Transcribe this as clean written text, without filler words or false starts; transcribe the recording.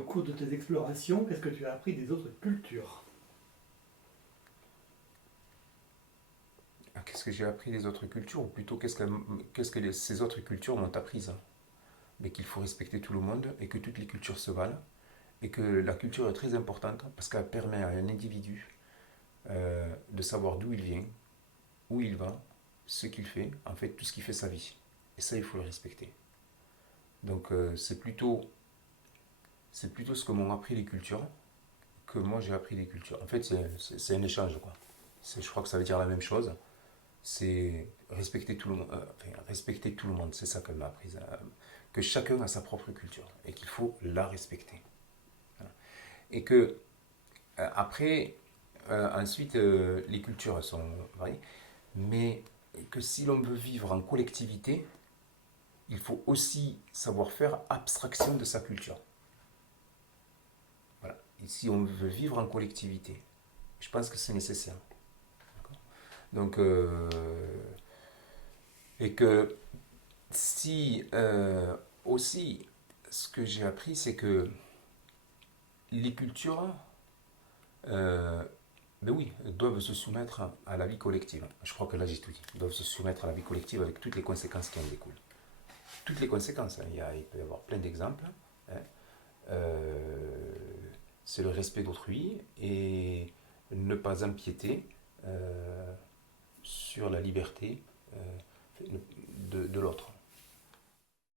au cours de tes explorations, qu'est-ce que tu as appris des autres cultures? Qu'est-ce que j'ai appris des autres cultures, ou plutôt qu'est-ce que ces autres cultures m'ont appris? Mais qu'il faut respecter tout le monde et que toutes les cultures se valent et que la culture est très importante parce qu'elle permet à un individu de savoir d'où il vient, où il va, ce qu'il fait, en fait tout ce qui fait sa vie. Et ça, il faut le respecter. Donc c'est plutôt ce que m'ont appris les cultures que moi j'ai appris les cultures. En fait, c'est un échange, quoi. Je crois que ça veut dire la même chose. C'est respecter tout le monde. Enfin, respecter tout le monde, c'est ça qu'elle m'a appris. Que chacun a sa propre culture et qu'il faut la respecter. Voilà. Et que après, ensuite, les cultures sont variées, mais que si l'on veut vivre en collectivité, il faut aussi savoir faire abstraction de sa culture. Voilà. Et si on veut vivre en collectivité, je pense que c'est nécessaire. Donc, et que si aussi, ce que j'ai appris, c'est que les cultures, euh, ben oui, doivent se soumettre à la vie collective. Je crois que là j'ai tout dit. Doivent se soumettre à la vie collective avec toutes les conséquences qui en découlent. Toutes les conséquences, hein. Il peut y avoir plein d'exemples. Hein. Euh, c'est le respect d'autrui et ne pas empiéter sur la liberté de l'autre.